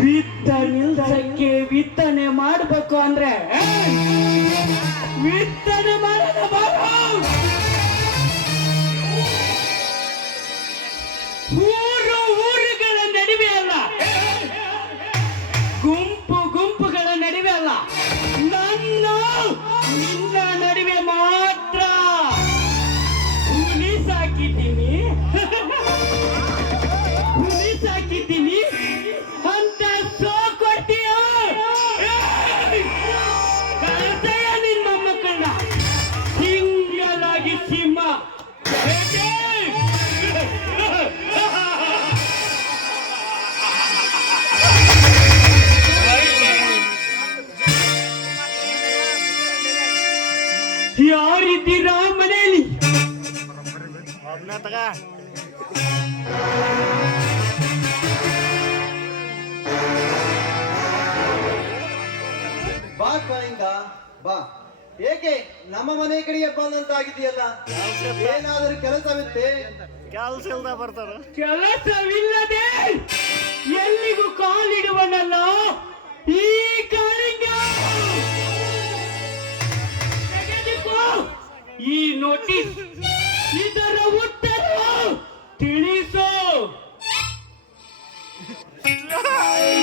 ವಿತ್ತ ನಿಲ್ಸಕ್ಕೆ ವಿತ್ತನೆ ಮಾಡ್ಬೇಕು ಅಂದ್ರೆ ವಿತ್ತನೆ ಮಾಡೋಣ ಬಾರೋ. ಊರುಗಳ ನಡುವೆ ಅಲ್ಲ, ಗುಂಪುಗಳ ನಡುವೆ ಅಲ್ಲ, ನಿನ್ನ ನಡುವೆ ಮಾತ್ರ ಹುಲಿ ಸಾಕಿದ್ದೀನಿ ಅಂತ ಸೋ ಕೊಡ್ತೀಯ. ಕಳ್ಸಯ್ಯ ನಿನ್ನ ಮಕ್ಕಳನ್ನ ಸಿಂಗಲ್ ಆಗಿ ಸಿಂಹ. ಯಾರಿದ್ದೀರಾ ಮನೆಯಲ್ಲಿ? ಬಾ ಕಾಯಿಂದ ಬಾ. ಏಕೆ ನಮ್ಮ ಮನೆ ಕಡೆಗೆ ಬಂದಂತಾಗಿದೆಯಲ್ಲ? ಏನಾದರೂ ಕೆಲಸವಿತ್ತೆ? ಕೆಲಸ ಇಲ್ದ ಬರ್ತಾರ. ಕೆಲಸವಿಲ್ಲದೆ ಎಲ್ಲಿಗೂ ಕಾಲಿಡುವನಲ್ಲ ಈ ಕಾಳಿಂಗ. ತೆಗೆದುಕೋ ಈ ನೋಟಿಸ್. ಇದರ